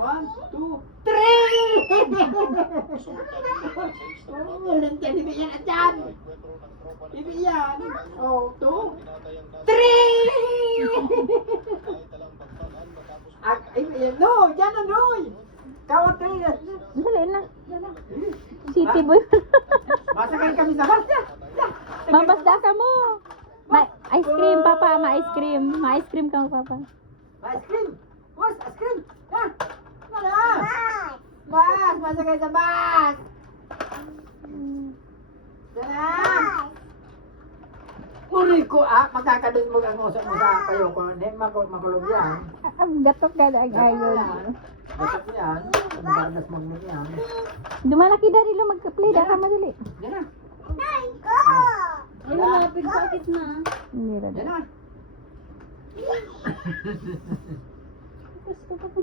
1, 2, 3! Oh, lente, bibigyan at yan. Bibigyan. Oh, 2, 3! No, dyan na, Noy. Kawat kayo. Dali na. City boy. Masakay kami sa bus. Mabasda ka mo. Ice cream, papa. Ma-ice cream. Ma-ice cream ka mo, papa. Ice cream. Boss, ice cream. Ha? Wala. Bus, masakay sa bus. Sana. Uri ko magkakadun mo ang usap mo sa kayo ko. Hindi, makulog yan. Ang gatok ka na ang ayon. Batak yan. Ang bardas magmig yan. Dumalaki dari lo magka-play. Daka madali. Yan na. Ay, malapit sakit na. Hindi Yan rin. na. Gusto ko pa